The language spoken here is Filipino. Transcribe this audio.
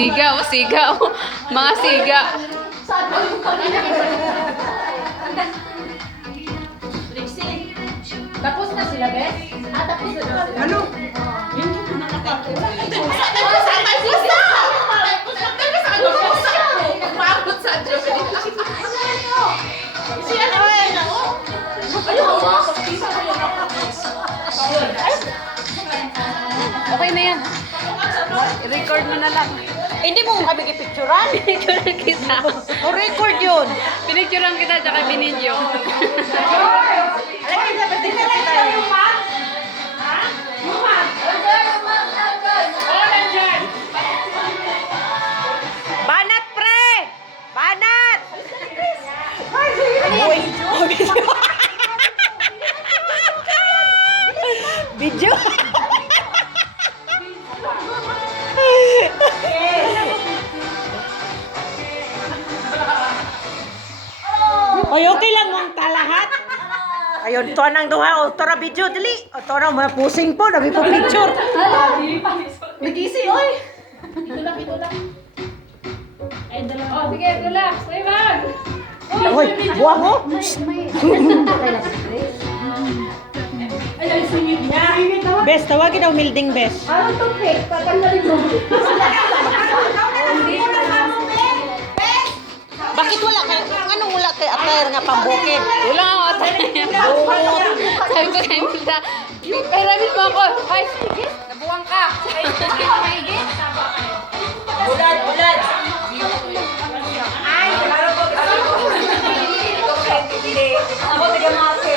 Siga, siga. Mga siga. Tapos na sila, Bes? Ah, tapos na sila. Ano? Okay na yan. Record mo na lang. Hindi mo kami picturean. Pinicturean kita. O record yun. Pinicturean kita, tsaka binidyo. Alam kita, ba't di na lang tayo? Banat, pre! Banat! Uy! Video? Oy, okay lang mong talahat. Ayun, to nang duha o tora video dili. O tora mga pusing po, nabi po picture. Nag-easy, oy! Ito lang. Ay, dalawa. Oh, sige, relax. Stay back. Oy, buwa mo. Ay, singit niya. Best, tawagin daw Milding Best. Ano to, Peg? Patanggalin mo. Bakit wala kay anong wala kay attire nga pambukid? Wala ako ata. Sabi ko kay Milda, peramin mo ako. Ay, sige. Nabuwang ka. Ulan. Ay, parang pag-asal ko. Ako, bigyan mo ako.